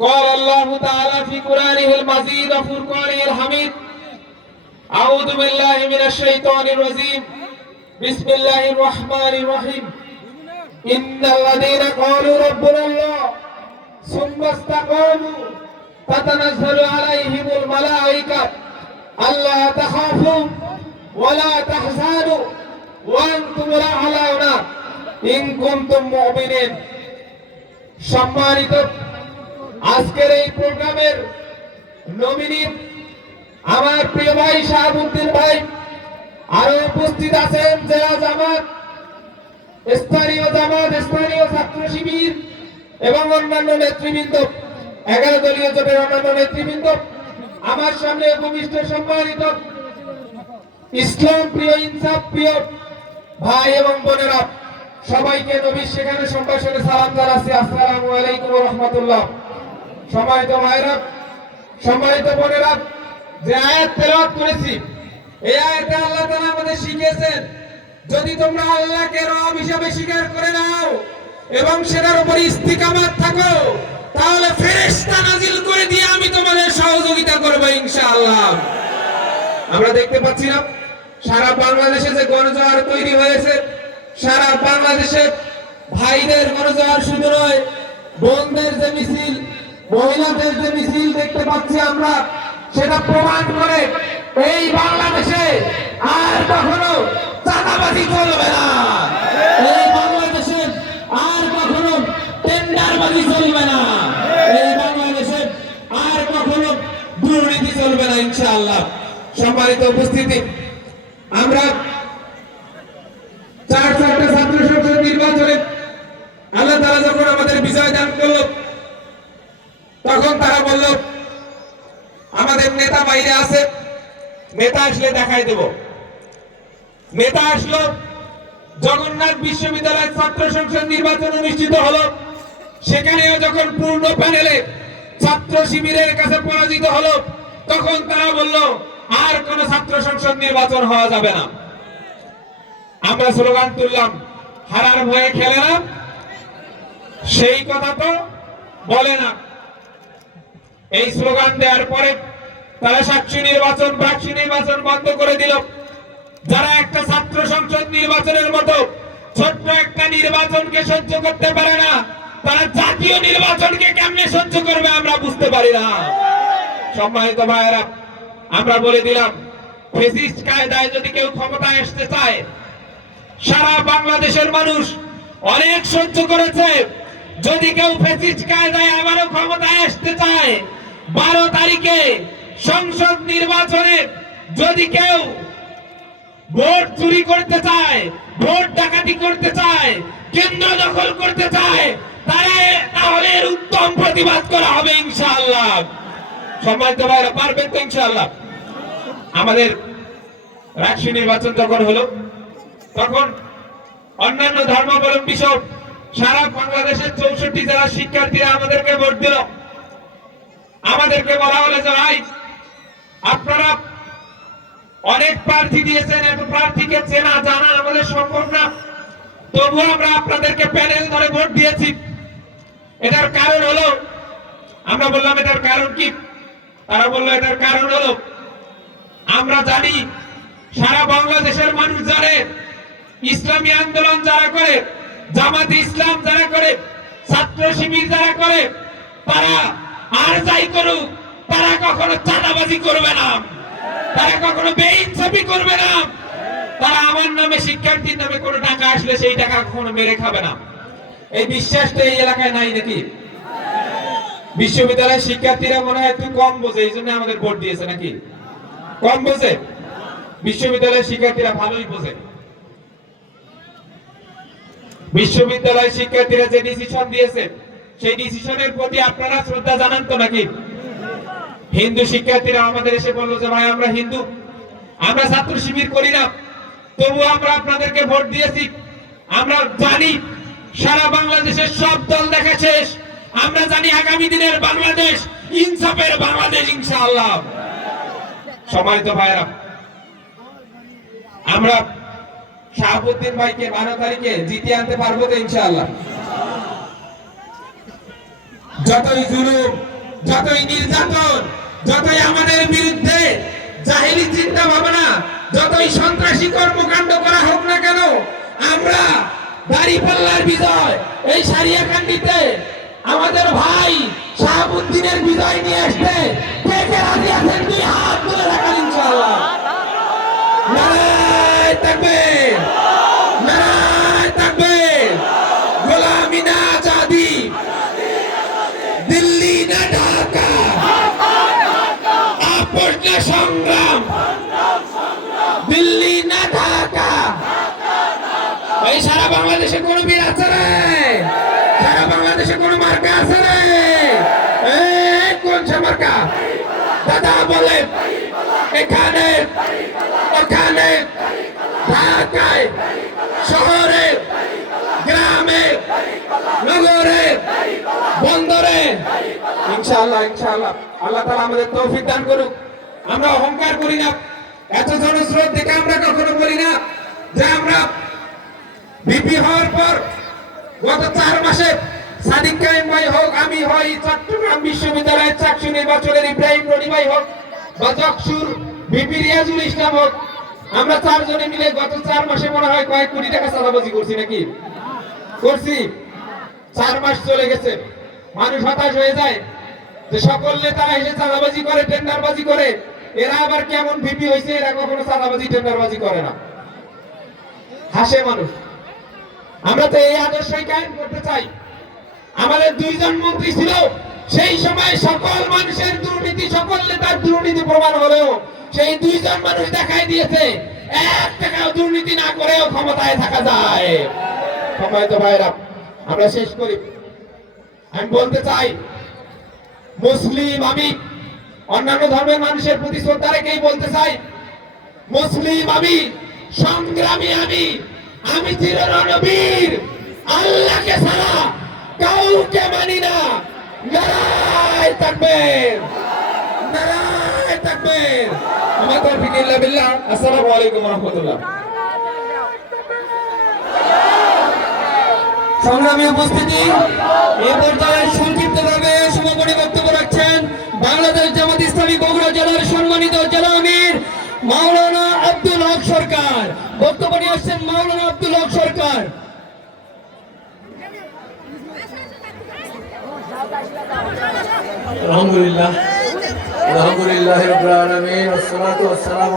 قال الله تعالى في قرآنه المجيد وفرقانه الحميد أعوذ بالله من الشيطان الرجيم بسم الله الرحمن الرحيم إن الذين قالوا ربنا الله ثم استقاموا تتنزل عليهم الملائكة ألا تخافوا ولا تحزنوا وأنتم الأعلون إن كنتم مؤمنين। সম্মানিত আজকের এই প্রোগ্রামের নমিনি আমার প্রিয় ভাই শাহাবুদ্দিন ভাই, আরো উপস্থিত আছেন জেলা জামাত, স্থানীয় জামাত, স্থানীয় ছাত্র শিবির এবং অন্যান্য নেতৃবৃন্দ, 11 দলীয় জোটের অন্যান্য নেতৃবৃন্দ, আমার সামনে উপবিষ্ট সম্মানিত ইসলাম প্রিয়, ইনসাফ প্রিয় ভাই এবং বোনেরা, সবাইকে নবীর সেখানে সম্ভাষণে সালাম জানাচ্ছি। আসসালামু আলাইকুম ওয়া রাহমাতুল্লাহ। সম্মানিত ভাইরা, সম্মানিত বোনেরা, যে আয়াত তেলাওয়াত করেছি, এই আয়াতে আল্লাহ তাআলা আমাদের শিখিয়েছেন, যদি তোমরা আল্লাহকে রব হিসেবে স্বীকার করে নাও এবং সেটার উপর ইস্তিকামাত থাকো, তাহলে ফেরেশতা নাজিল করে দিয়ে আমি তোমাদের সহযোগিতা করব ইনশাআল্লাহ। আমরা দেখতে পাচ্ছি না সারা বাংলাদেশে যে গণজোয়ার তৈরি হয়েছে, সারা বাংলাদেশে ভাইদের গণজোয়ার শুধু নয়, বোনদের যে মিছিল, মহিলাদের যে মিছিল দেখতে পাচ্ছি আমরা, সেটা প্রমাণ করে এই বাংলাদেশে আর কখনো চাঁদাবাজি চলবে না, এই বাংলাদেশে আর কখনো টেন্ডারবাজি চলবে না, এই বাংলাদেশে আর কখনো দুর্নীতি চলবে না ইনশাআল্লাহ। সম্মানিত উপস্থিতি, আমরা 4টা ছাত্র সংসদ নির্বাচনে আল্লাহ তাআলা যখন আমাদের বিজয় দান করলো, তখন তারা বলল আমাদের নেতা বাইরে আছে, নেতা আসলে দেখাই দেব। নেতা আসলো, জগন্নাথ বিশ্ববিদ্যালয়ের ছাত্র সংসদ নির্বাচন অনুষ্ঠিত হলো, সেখানেও যখন পূর্ণ প্যানেলে ছাত্র শিবিরের কাছে পরাজিত হলো, তখন তারা বলল আর কোন ছাত্র সংসদ নির্বাচন হওয়া যাবে না। আমরা স্লোগান তুললাম, হারার ভয়ে খেলে না, সেই কথা তো বলে না। এই স্লোগান দেওয়ার পরে তারা সাক্ষী নির্বাচন, প্রার্থী নির্বাচন বন্ধ করে দিল। যারা একটা ছাত্র সংসদ নির্বাচনের মতো ছোট্ট একটা নির্বাচনকে সহ্য করতে পারে না, তারা জাতীয় নির্বাচনকে কেমনে সহ্য করবে আমরা বুঝতে পারি না। সম্মানিত ভাইয়েরা, আমরা বলে দিলাম, ফ্যাসিস্ট কায়দায় যদি কেউ ক্ষমতায় আসতে চায়, সারা বাংলাদেশের মানুষ অনেক সহ্য করেছে, যদি কেউ ফ্যাসিস্ট কায়দায় আবারও ক্ষমতায় আসতে চায়, 12 তারিখে সংসদ নির্বাচনে যদি কেউ ভোট চুরি করতে চায়, ভোট ডাকাতি করতে চায়, কেন্দ্র দখল করতে চায়, তাহলে এর উত্তম প্রতিবাদ করা হবে ইনশাআল্লাহ। সম্মানিত ভাইরা, পারবেন তো ইনশাআল্লাহ? আমাদের রাষ্ট্রীয় নির্বাচন যখন হলো, তখন অন্যান্য ধর্মাবলম্বী সব সারা বাংলাদেশের 64 জেলার শিক্ষার্থীরা আমাদেরকে ভোট দিল। আমাদেরকে বলা হলো যে ভাই, আপনারা অনেক প্রার্থী দিয়েছেন, এত প্রার্থীকে চেনা জানা আমাদের সম্ভব না, তবুও আমরা আপনাদেরকে প্যানেল ধরে ভোট দিয়েছি। এটার কারণ হলো, আমরা বললাম এটার কারণ কি? তারা বললো এটার কারণ হলো, আমরা জানি সারা বাংলাদেশের মানুষ জানে, ইসলামী আন্দোলন যারা করে, জামাতে ইসলাম যারা করে, ছাত্র শিবির যারা করে, তারা আর যাই করুক, তারা কখনো চাঁদাবাজি করবে না, তারা কখনো বেইনসাফি করবে না, তারা আমার নামে, শিক্ষার্থীর নামে কোনো টাকা আসলে সেই টাকা কখনো মেরে খাবে না। এই বিশ্বাসটা এই এলাকায় নাই নাকি? বিশ্ববিদ্যালয়ের শিক্ষার্থীরা মনে হয় একটু কম বোঝে, এই জন্য আমাদের ভোট দিয়েছে নাকি? কম বোঝে? বিশ্ববিদ্যালয়ের শিক্ষার্থীরা ভালোই বোঝে। বিশ্ববিদ্যালয়ের শিক্ষার্থীরা যে ডিসিশন দিয়েছে, সেই ডিসিশনের প্রতি আপনারা শ্রদ্ধা জানান তো নাকি? হিন্দু শিক্ষার্থীরা আমাদের এসে বললো যে ভাই আমরা হিন্দু, আমরা ছাত্র শিবির করি না, তবুও আমরা আপনাদেরকে ভোট দিয়েছি। আমরা জানি সারা বাংলাদেশের সব দল দেখা শেষ, আমরা জানি আগামী দিনের বাংলাদেশ ইনসাফের বাংলাদেশ ইনশাআল্লাহ। সম্মানিত ভাইরা, আমরা শাহাবুদ্দিন ভাইকে 12 তারিখে জিতিয়ে আনতে পারবো তো ইনশাআল্লাহ? যতই জুলুম যতই নির্যাতন, যতই আমাদের বিরুদ্ধে জাহিলি চিন্তা ভাবনা, যতই সন্ত্রাসী কর্মকাণ্ড করা হোক না কেন, আমরা দাঁড়িপাল্লার বিজয় এই সারিয়াকান্দিতে আমাদের ভাই শাহাবুদ্দিনের বিজয় নিয়ে আসতে কে কে রাজি আছেন? দুই হাত তুলে রাখার ইনশাআল্লাহ। নারায়ে তাকবীর, নারায়ে তাকবীর। গোলামি না আজাদি, দিল্লি না ঢাকা, আপোষ না সংগ্রাম, দিল্লি না ঢাকা। এই সারা বাংলাদেশে কোন বীর আছে রে? সারা বাংলাদেশে কোন মার্কা আছে রে? কোন সে মার্কা? দাদা বলে এখানে, ওখানে, ঢাকায়, শহরে, গ্রামে, নগরে, বন্দরে, ইনশাআল্লাহ ইনশাআল্লাহ আল্লাহ তাআলা আমাদের তৌফিক দান করুক। আমরা অহংকার করি না, এত জনস্রোত দেখে আমরা কখনো বলি না যে আমরা ভিপি হওয়ার পর গত 4 মাসে সাদিক কায়েম ভাই হোক, আমি হই, চট্টগ্রাম বিশ্ববিদ্যালয়ের চাকসু নির্বাচনের ইব্রাহিম রনি ভাই হোক, বা চকসুর ভিপি রিয়াজুল ইসলাম হোক, আমরা 4 জনে মিলে গত 4 মাসে মনে হয় কয়েক কোটি টাকা চাঁদাবাজি করছি নাকি? করছি। 4 মাস চলে গেছে, মানুষ হতাশ হয়ে যায় যে সকল নেতারা এসে চাঁদাবাজি করে, টেন্ডারবাজি করে। এরা আবার কেমন ভিপি হয়েছে? এরা কখনো চাঁদাবাজি টেন্ডারবাজি করে না, হাসে মানুষ। আমরা তো এই আদর্শই কায়েম করতে চাই। আমাদের 2 জন মন্ত্রী ছিল, সেই সময় সকল মানুষের দুর্নীতি, সকল নেতার দুর্নীতি প্রমাণ হলেও সেই 2 জন মানুষ দেখাই দিয়েছে 1 টাকাও দুর্নীতি না করেও ক্ষমতায় থাকা যায়। সম্মানিত ভাইরা, আমরা শেষ করি। আমি বলতে চাই, মুসলিম আমি, অন্যান্য ধর্মের মানুষের প্রতি শ্রদ্ধা রেখেই বলতে চাই, মুসলিম আমি, সংগ্রামী আমি, আমি চির রণবীর, আল্লাহকে ছাড়া কাউকে মানি না। নারায়ে তাকবীর, নারায়ে তাকবীর। ওয়া তাওফীক ইল্লা বিল্লাহ। আসসালামু আলাইকুম ওয়া রাহমাতুল্লাহ। সংগ্রামী উপস্থিতি, এই পর্যায়ে সংক্ষিপ্তভাবে সমাপনী বক্তব্য রাখছেন বাংলাদেশ জামাত ইসলামী বগুড়া জেলার সম্মানিত জেলা আমির মাওলানা আব্দুল হক সরকার। বক্তব্য নিয়ে আসছেন মাওলানা আব্দুল হক সরকার। আলহামদুলিল্লাহ, আলহামদুলিল্লাহি রাব্বিল আলামিন, ওয়াসসালাতু ওয়াসসালামু